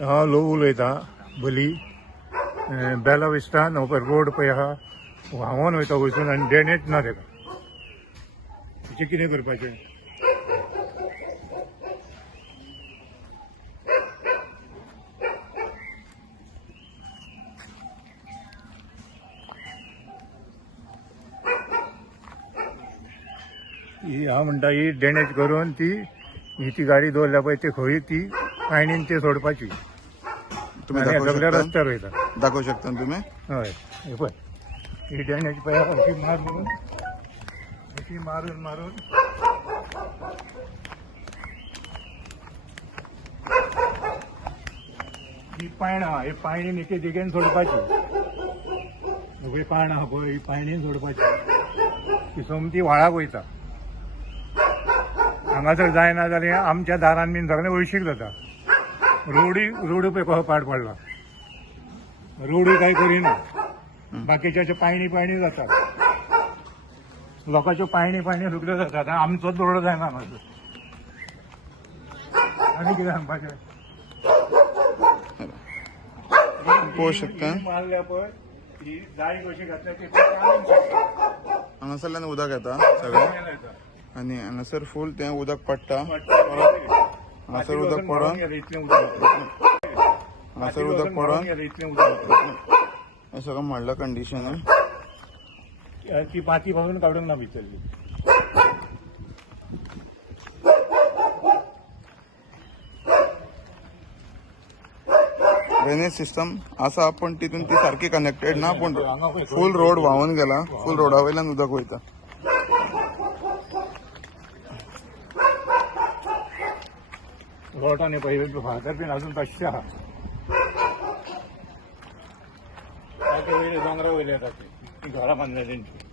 हांव लोक उलयतां बली बेला विस्तान हो पळय रोड पळय आहा व्हांवोन वयता वयसून आनी ड्रेनेज ना तेका तेचें कितें करपाचें. ही हांव म्हणटा ही ड्रेनेज करून ती गाडी दवरल्या पळय ती खंय ती पायणीन ती सोडपाची तुम्ही आनी दाखवू सगळ्या शकता रस्त्यार वयता. दाखवू शकता तुम्ही हय हे पळय ही ड्रेनेज पळय अशी मारून मारून ही पायण आहा ही पायणीन एके दिकेन सोडपाची. सगळी पायण आहा पळय ही पायणीन सोडपाची ती सोमती व्हाळाक वयता. हांगासर जायना जाल्यार आमच्या दारान बीन सगळें वळशीक जाता. रोड पळय कसो पाड पडला. रोडूय कांय करिना बाकीच्या पायणी जातात. लोकांच्यो पायणी सगळ्यो जातात आमचोच रोड जायना मातसो. आनी कितें सांगपाचें पळोवंक शकता मारल्या पळय ही जाय कशी घातल्या ती हांगासरल्यान उदक येता सगळें आनी हांगासर फूल तें उदक पडटा. हांगासर उदक पडोन हांगासर उदक पडोन हें सगळें म्हणलां कंडिशन ती माती पासून काडूंक ना भितरली. ड्रेनेज सिस्टम आसा पण तितून ती सारकी कनेक्टेड ना पूण फूल रोड व्हांवून गेला. फूल रोडा वयल्यान उदक वयता. रोड आनी पळय फातर बीन अजून तशें आहा. वयले दोंगरा वयले येता ती घरां बांदल्या तेंची.